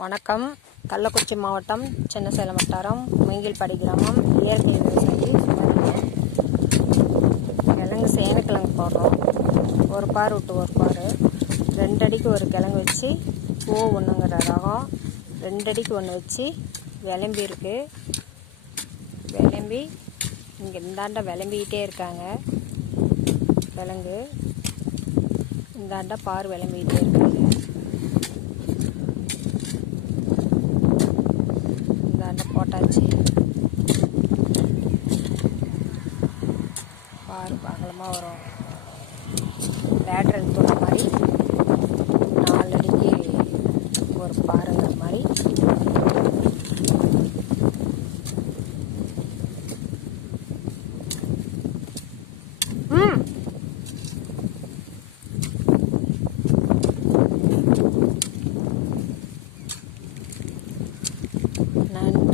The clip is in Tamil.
வணக்கம். கள்ளக்குறிச்சி மாவட்டம் சின்னசேலம் வட்டாரம் மூங்கில்பாடி கிராமம். இயற்கை விவசாயி சுமதி. கிழங்கு சேனக்கிழங்கு போடுறோம். ஒரு பார் விட்டு ஒரு பார் 2 அடிக்கு ஒரு கிழங்கு வச்சு ஒன்றுங்கிற ரகம் 2 அடிக்கு ஒன்று வச்சு விளம்பி இருக்கு. விளம்பி இங்கே இந்தாண்ட விளம்பிக்கிட்டே இருக்காங்க. கிழங்கு இந்தாண்ட பார் விளம்பிக்கிட்டே இருக்காங்க. போட்டாச்சு. பாரு பாகலமாக வரும். லேட்ரல் தூண மாதிரி 4 அடிக்கு ஒரு பாருங்கிற மாதிரி நான்